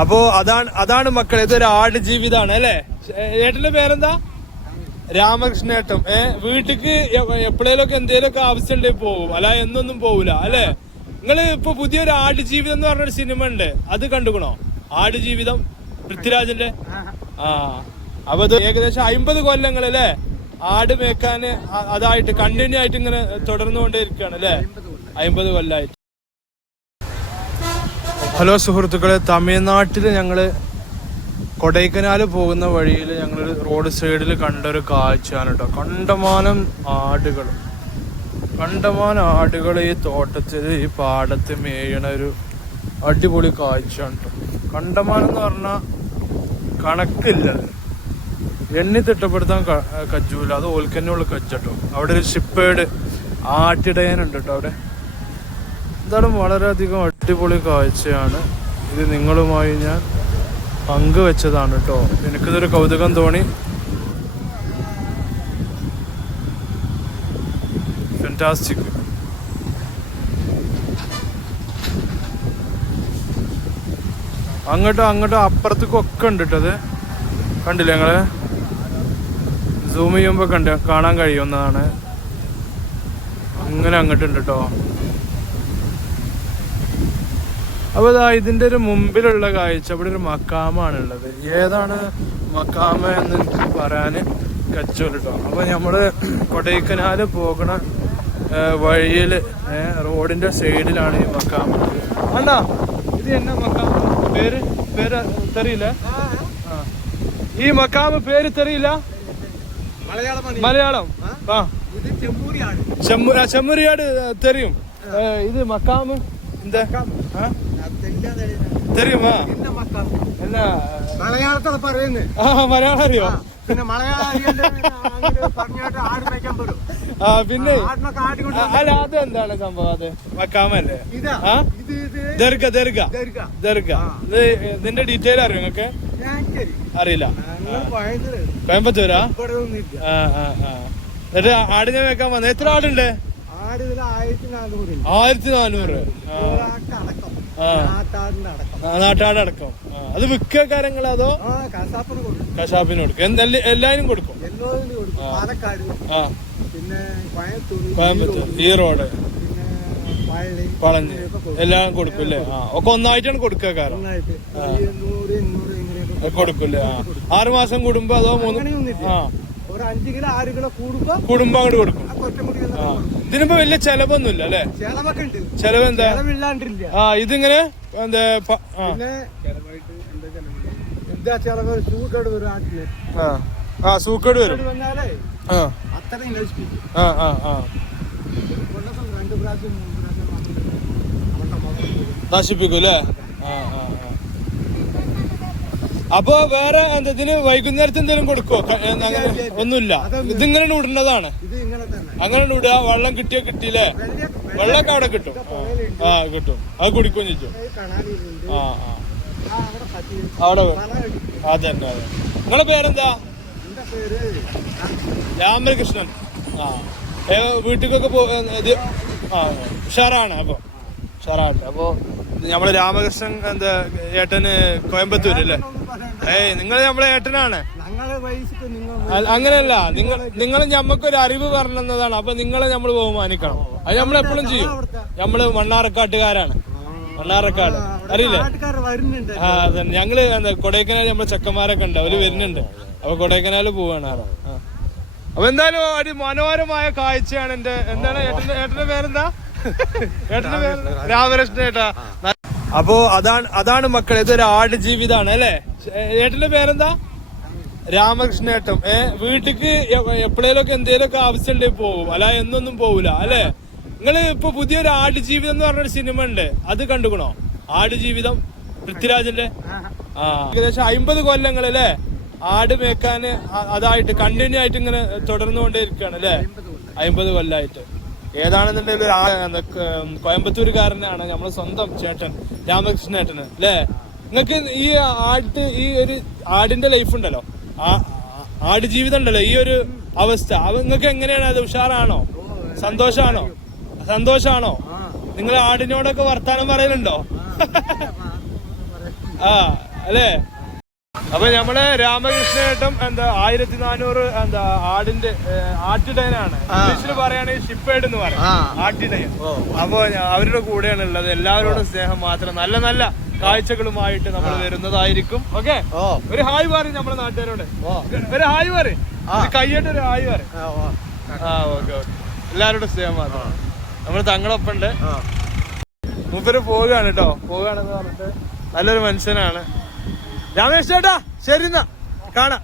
അപ്പോ അതാണ് മക്കളെ, ഇതൊരു ആട് ജീവിതമാണ് അല്ലെ. ഏട്ടന്റെ പേരെന്താ? രാമകൃഷ്ണേട്ടൻ. വീട്ടിക്ക് എപ്പോഴേലും ഒക്കെ എന്തേലും ആവശ്യം ഉണ്ടെങ്കിൽ പോകും, അല്ല എന്നൊന്നും പോവില്ല അല്ലെ. നിങ്ങള് ഇപ്പൊ പുതിയൊരു ആട് ജീവിതം എന്ന് പറഞ്ഞൊരു സിനിമ ഉണ്ട്, അത് കണ്ടുക്കണോ? ആട് ജീവിതം, പൃഥ്വിരാജിന്റെ. അപ്പൊ ഇത് ഏകദേശം 50 കൊല്ലങ്ങൾ അല്ലെ ആട് മേക്കാന് അതായിട്ട് കണ്ടിന്യൂ ആയിട്ട് ഇങ്ങനെ തുടർന്നുകൊണ്ടേയിരിക്കുകയാണ് അല്ലെ, 50 കൊല്ലമായിട്ട്. ഹലോ സുഹൃത്തുക്കളെ, തമിഴ്നാട്ടില് ഞങ്ങള് കൊടൈക്കനാല് പോകുന്ന വഴിയിൽ ഞങ്ങൾ റോഡ് സൈഡിൽ കണ്ടൊരു കാഴ്ചയാണ് കേട്ടോ. കണ്ടമാനം ആടുകൾ ഈ തോട്ടത്തിൽ, ഈ പാടത്ത് മേയണ ഒരു അടിപൊളി കാഴ്ചയാണ് കേട്ടോ. കണ്ടമാനം എന്ന് പറഞ്ഞാൽ കണക്കില്ല, എണ്ണി തിട്ടപ്പെടുത്താൻ കജ്ജൂല, അത് ഓൽക്കന്നെയുള്ള കജ്ജട്ടോ. അവിടെ ഒരു ഷിപ്പേഡ് ആട്ടിടയനുണ്ട് കേട്ടോ അവിടെ. എന്തായാലും വളരെയധികം അടിപൊളി കാഴ്ചയാണ് ഇത്. നിങ്ങളുമായി ഞാൻ പങ്കുവെച്ചതാണ് കേട്ടോ. എനിക്കിതൊരു കൗതുകം തോന്നി. ഫാന്റാസ്റ്റിക്. അങ്ങോട്ടും അപ്പുറത്തേക്കൊക്കെ ഉണ്ട് കേട്ടോ. അത് കണ്ടില്ലേ ഞങ്ങള്? സൂം ചെയ്യുമ്പോ കാണാൻ കഴിയുന്നതാണ്. അങ്ങനെ അങ്ങോട്ടുണ്ട് കേട്ടോ. അപ്പൊ ഇതിന്റെ ഒരു മുമ്പിലുള്ള കാഴ്ച, ഇവിടെ ഒരു മക്കാമാണുള്ളത്. ഏതാണ് മക്കാമ എന്ന് എനിക്ക് പറയാന് കച്ചോല കേട്ടോ. അപ്പൊ നമ്മള് കൊടൈക്കനാല് പോകണ വഴിയില് റോഡിന്റെ സൈഡിലാണ് ഈ മക്കാമ. അണ്ടാ ഇത് എന്നാ മക്കാമ? പേര് തെറിയില്ല. ഈ മക്കാമ പേര് തെറിയില്ല. മലയാളം ചെമ്മൂരിയാട് തെറിയും. ഇത് മക്കാമ് എന്താ தெரியுமா? என்ன മലയാളത്തിൽ പറയുന്നത്? മലയാളം അറിയോ? പിന്നെ പിന്നെ അല്ല, അത് എന്താണ് സംഭവം? അത് മക്കാമല്ലേ? ദർഗ. ഇതിന്റെ ഡീറ്റെയിൽ അറിയോ നിങ്ങൾക്ക്? അറിയില്ല. കോയമ്പത്തൂരാ? എന്നിട്ട് ആടിനെ വെക്കാൻ വന്ന എത്ര ആടുണ്ട്? 1400. നാട്ടാടക്കം. അത് വിൽക്കാരങ്ങൾ അതോ കശാപ്പിന് കൊടുക്കും? എല്ലാരും കൊടുക്കും. കോയമ്പത്തൂർ, ഈറോഡ്, പളഞ്ഞ് എല്ലാം കൊടുക്കും അല്ലേ? ഒക്കെ ഒന്നായിട്ടാണ് കൊടുക്കാറ്. കൊടുക്കൂല്ലേ? 6 മാസം കൂടുമ്പോ അതോ 3? കൂടുമ്പോ അങ്ങോട്ട് കൊടുക്കും. ഇതിനിപ്പോ വലിയ ചെലവൊന്നുമില്ല അല്ലെ? ചെലവ് എന്താ? ഇതിങ്ങനെ എന്താ സൂക്കേട് വരും. നശിപ്പിക്കും അല്ലേ? അപ്പൊ വേറെ ഇതിന് വൈകുന്നേരത്തെ എന്തെങ്കിലും കൊടുക്കോ? ഒന്നുമില്ല, ഇതിങ്ങനെ ഇടുന്നതാണ്. അങ്ങനെ ഇടുക. വെള്ളം കിട്ടിയില്ലേ? വെള്ളമൊക്കെ അവിടെ കിട്ടും. കിട്ടും. അത് കുടിക്കുകയും ചെയ്യും. അവിടെ അതന്നെ. നിങ്ങളെ പേരെന്താ? രാമകൃഷ്ണൻ. വീട്ടിലേക്കൊക്കെ ഉഷാറാണ്. അപ്പൊ നമ്മള് രാമകൃഷ്ണൻ എന്താ ഏട്ടന് കോയമ്പത്തൂര് അല്ലേ? നിങ്ങൾ നമ്മളെ ഏട്ടനാണ്. അങ്ങനെയല്ല, നിങ്ങൾ ഞമ്മക്കൊരു അറിവ് പറഞ്ഞതാണ്. അപ്പൊ നിങ്ങളെ നമ്മൾ ബഹുമാനിക്കണം. അത് നമ്മളെപ്പോഴും ചെയ്യും. നമ്മള് മണ്ണാർക്കാട്ടുകാരാണ്. മണ്ണാർക്കാട് അറിയില്ലേ? അതന്നെ. ഞങ്ങള് കൊടൈക്കനാൽ നമ്മളെ ചെക്കന്മാരൊക്കെ ഉണ്ട്, അവര് വരുന്നുണ്ട്. അപ്പൊ കൊടൈക്കനാല് പോവാണ്. അപ്പൊ എന്തായാലും ഒരു മനോഹരമായ കാഴ്ചയാണ്. എന്താണ് ഏട്ടന്റെ പേരെന്താ? ഏട്ടന്റെ പേര് രാമകൃഷ്ണൻ ഏട്ടാ. അപ്പോ അതാണ് മക്കളെ, ഇതൊരു ആട് ജീവിതമാണ് അല്ലെ. ഏട്ടന്റെ പേരെന്താ? രാമകൃഷ്ണേട്ടൻ. വീട്ടിക്ക് എപ്പോഴേലും ഒക്കെ എന്തേലും ആവശ്യം ഉണ്ടെങ്കിൽ പോകും, അല്ല എന്നൊന്നും പോവില്ല അല്ലെ. നിങ്ങള് ഇപ്പൊ പുതിയൊരു ആട് ജീവിതം എന്ന് പറഞ്ഞൊരു സിനിമ ഉണ്ട്, അത് കണ്ടുക്കണോ? ആട് ജീവിതം, പൃഥ്വിരാജിന്റെ. ഏകദേശം 50 കൊല്ലങ്ങൾ അല്ലെ ആട് മേക്കാന് അതായിട്ട് കണ്ടിന്യൂ ആയിട്ട് ഇങ്ങനെ തുടർന്നുകൊണ്ടേയിരിക്കുകയാണ് അല്ലെ, 50 കൊല്ലമായിട്ട്. ഏതാണെന്നുണ്ടെങ്കിൽ കോയമ്പത്തൂരുകാരനാണ് നമ്മളെ സ്വന്തം ചേട്ടൻ രാമകൃഷ്ണേട്ടന് അല്ലേ. നിങ്ങൾക്ക് ഈ ഒരു ആടിന്റെ ലൈഫ് ഉണ്ടല്ലോ, ആട് ജീവിതം ഉണ്ടല്ലോ, ഈ ഒരു അവസ്ഥ നിങ്ങൾക്ക് എങ്ങനെയാണ്? അത് ഉഷാറാണോ? സന്തോഷാണോ? നിങ്ങൾ ആടിനോടൊക്കെ വർത്താനം പറയലുണ്ടോ? ആ അല്ലേ? അപ്പൊ നമ്മള് രാമകൃഷ്ണേട്ടം 1400 ആടിന്റെ ആട്ടിടയനാണ്. ഇംഗ്ലീഷിൽ പറയുകയാണെങ്കിൽ ഷിപ്പേഡ് എന്ന് പറയും, ആട്ടിടയൻ. അപ്പൊ അവരുടെ കൂടെയാണ് ഉള്ളത്. എല്ലാവരോടും സ്നേഹം മാത്രം. നല്ല നല്ല കാഴ്ചകളുമായിട്ട് നമ്മൾ വരുന്നതായിരിക്കും. ഓക്കെ, ഒരു ഹായ് പറയും നമ്മുടെ നാട്ടുകാരോട്. ഒരു ഹായ് പറയും, കയ്യായിട്ട് ഒരു ഹായ് പറയും. ഓക്കെ ഓക്കെ, എല്ലാവരോടും സ്നേഹം മാത്രം. നമ്മള് തങ്ങളൊപ്പുണ്ട്. മൂപ്പര് പോവുകയാണ് കേട്ടോ. പോവുകയാണെന്ന് പറഞ്ഞിട്ട് നല്ലൊരു മനുഷ്യനാണ്. രാമേഷ് ചേട്ടാ, ശരി എന്നാ കാണാം.